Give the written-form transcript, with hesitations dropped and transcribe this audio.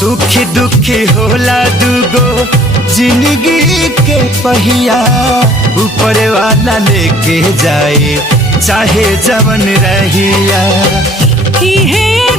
सुखी दुखी होला दुगो जिंदगी के पहिया, ऊपर वाला लेके जाए चाहे जवन रहिया। है